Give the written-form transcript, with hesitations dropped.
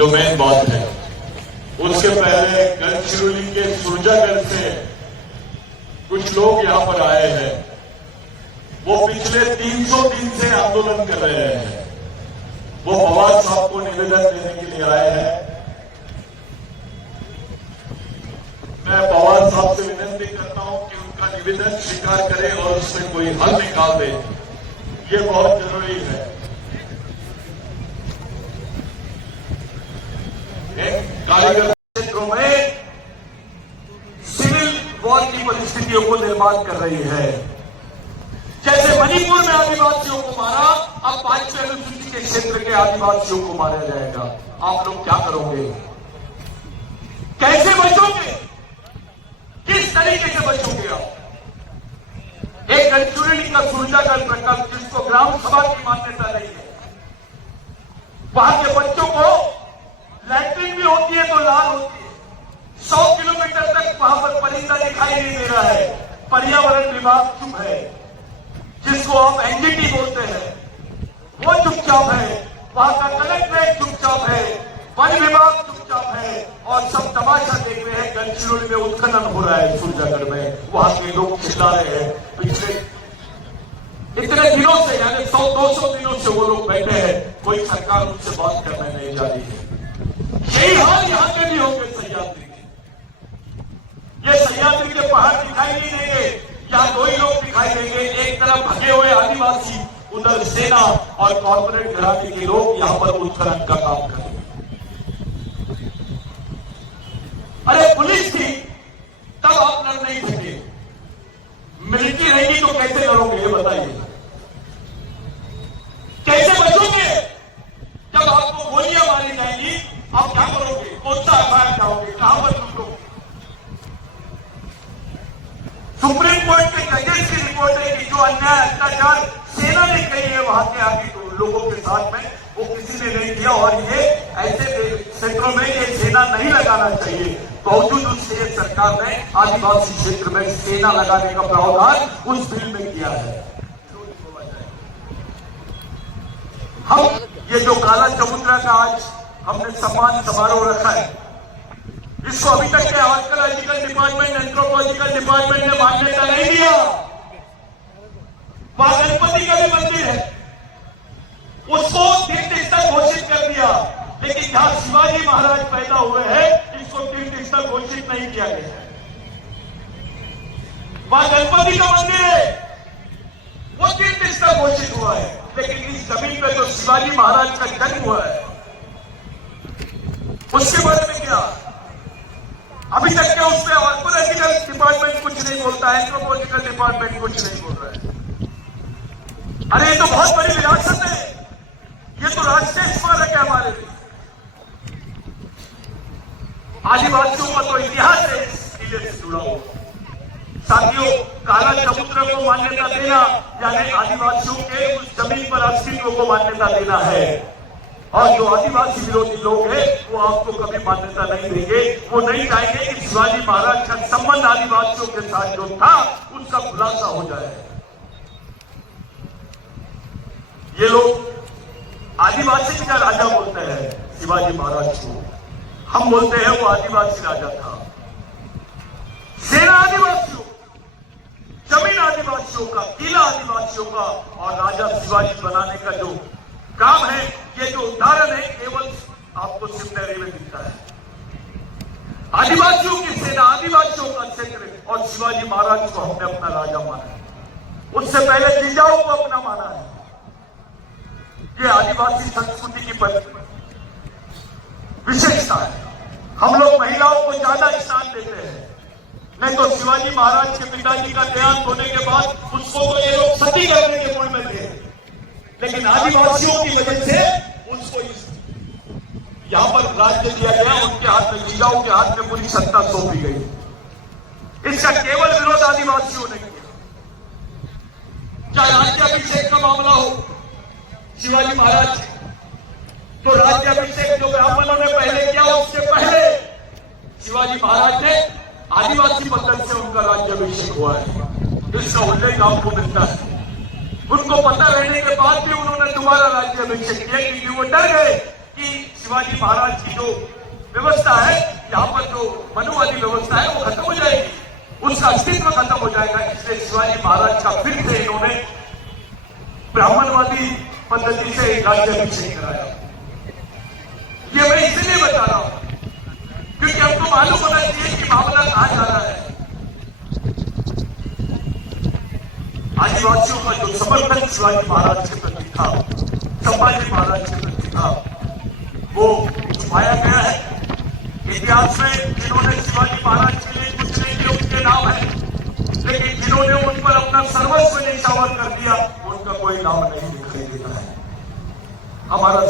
जो मेन बात है। उसके पहले गढ़चिरौली के सुरजागढ़ से कुछ लोग यहां पर आए हैं। वो पिछले 300 दिन से आंदोलन कर रहे हैं। वो पवार साहब को निवेदन देने के लिए आए हैं। मैं पवार साहब से विनती करता हूं कि उनका निवेदन स्वीकार करें और उसमें कोई हल निकाल दें। ये बहुत जरूरी है। कारीगर क्षेत्रों में सिविल वॉर की परिस्थितियों को निर्माण कर रही है। जैसे मणिपुर में आदिवासियों को मारा, अब 5वीं अनुसूची के क्षेत्र के आदिवासियों को मारा जाएगा। आप लोग क्या करोगे? कैसे बचोगे? किस तरीके से बचोगे आप? एक गढ़चिरौली का सुरजागढ़ प्रकल्प जिसको ग्राम सभा की मान्यता नहीं है, वहां के बच्चों को लैट्रिन भी होती है तो लाल होती है। 100 किलोमीटर तक वहां पर परिंदा दिखाई नहीं दे रहा है। पर्यावरण विभाग चुप है, जिसको आप एनजीटी बोलते हैं, वो चुपचाप है। वहां का कलेक्ट्रेट चुपचाप है, वन विभाग चुपचाप है और सब तमाशा देख रहे हैं। गढ़चिरौली में उत्खनन हो रहा है सुरजागढ़ में, वहां के लोग चिल्ला रहे हैं। पिछले इतने दिनों से यानी 100-200 दिनों से वो लोग बैठे हैं, कोई सरकार उनसे बात करने नहीं जा रही है। यही हाल यहां के भी होंगे सह्याद्री के। ये सह्याद्री के पहाड़ दिखाई नहीं देंगे, यहां दो ही लोग दिखाई देंगे। एक तरफ भगे हुए आदिवासी, उधर सेना और कॉर्पोरेट घराने के लोग यहां पर उत्खनन का काम करेंगे। अरे पुलिस थी तब आप लड़ नहीं सके, मिलिट्री रहेगी तो कैसे लड़ोगे? ये बताइए, कैसे बचोगे जब आपको गोलियां मारी जाएंगी? आप क्या करोगे? कौन सा एफआईआर जाओगे? कहां पर लूटोगे? सुप्रीम कोर्ट के जजेस की रिपोर्ट है कि जो अन्याय अत्याचार सेना ने कही है वहां के आगे लोगों के साथ में, वो किसी ने नहीं किया। और ये ऐसे क्षेत्रों में ये सेना नहीं लगाना चाहिए। बावजूद उससे सरकार ने आदिवासी क्षेत्र में सेना लगाने का प्रावधान उस बिल में किया है। हम ये जो काला चबूतरा का आज हमने सम्मान समारोह रखा है, इसको अभी तक के आर्कियोलॉजिकल डिपार्टमेंट, एंथ्रोपोलॉजिकल डिपार्टमेंट ने मान्यता नहीं दिया। वहां गणपति का भी मंदिर है, उसको तीर्थ स्थल घोषित कर दिया। लेकिन जहां शिवाजी महाराज पैदा हुए हैं, इसको तीर्थ स्थल घोषित नहीं किया गया है। वहां गणपति का मंदिर है, वो तीर्थ स्थल घोषित हुआ है। लेकिन इस जमीन पे तो शिवाजी महाराज का जन्म हुआ है, उसके बारे में क्या अभी तक क्या उसमें आर्कियोलॉजिकल डिपार्टमेंट कुछ नहीं बोलता है, एंथ्रोपोलॉजिकल डिपार्टमेंट कुछ नहीं बोल रहा है। अरे ये तो बहुत बड़ी विरासत है, ये तो राष्ट्रीय स्मारक है हमारे लिए। आदिवासियों का तो इतिहास है इस किले से जुड़ा हुआ। साथियों, काला चबूतरा को मान्यता देना यानी आदिवासियों के उस जमीन पर अस्तित्व को मान्यता देना है। और जो आदिवासी विरोधी लोग हैं वो आपको कभी मान्यता नहीं देंगे। वो नहीं चाहेंगे कि शिवाजी महाराज का संबंध आदिवासियों के साथ जो था उसका खुलासा हो जाए। ये लोग आदिवासी का राजा बोलते हैं शिवाजी महाराज को, हम बोलते हैं वो आदिवासी राजा था। सेना आदिवासियों, जमीन आदिवासियों का, किला आदिवासियों का, और राजा शिवाजी बनाने का जो काम है, ये जो उदाहरण है केवल आपको सिमडेगा में दिखता है। आदिवासियों की सेना, आदिवासियों का क्षेत्र, और शिवाजी महाराज को हमने अपना राजा माना है। उससे पहले जिंजाओं को अपना माना है। ये आदिवासी संस्कृति की विशेषता है। हम लोग महिलाओं को ज्यादा स्थान देते हैं, नहीं तो शिवाजी महाराज के पिताजी का देहांत होने के बाद उसको तो ये लोग सती करने के मूड में थे, लेकिन आदिवासियों की वजह से उसको यहां पर राज्य दिया गया। उनके हाथ में, जिजाऊ के हाथ में पूरी सत्ता सौंपी गई। इसका केवल विरोध आदिवासियों ने किया। चाहे राज्याभिषेक का मामला हो शिवाजी महाराज, तो राज्याभिषेक जो ब्राह्मणों ने पहले किया, उससे पहले शिवाजी महाराज ने आदिवासी पद्धति से उनका राज्याभिषेक हुआ है। इसका उल्लेख आपको मिलता है। उनको पता रहने के बाद भी उन्होंने दोबारा राज्याभिषेक किया, क्योंकि वो डर गए कि शिवाजी महाराज की जो व्यवस्था है, यहाँ पर जो मनुवादी व्यवस्था है वो खत्म हो जाएगी, उसका अस्तित्व खत्म हो जाएगा। इसलिए शिवाजी महाराज का फिर से इन्होंने ब्राह्मणवादी पद्धति से राज्याभिषेक कराया। ये मैं इसलिए बता रहा हूं क्योंकि हमको मालूम होना चाहिए कि मामला कहां जा रहा है। आदिवासियों का जो समर्थन शिवाजी महाराज के प्रति था, संभाजी महाराज के प्रति था, वो छुपाया गया है। इतिहास में जिन्होंने शिवाजी महाराज के लिए कुछ नहीं किया उनके नाम है, लेकिन जिन्होंने उन पर अपना सर्वस्व न्यौछावर कर दिया उनका कोई नाम नहीं दिखाई देता है। हमारा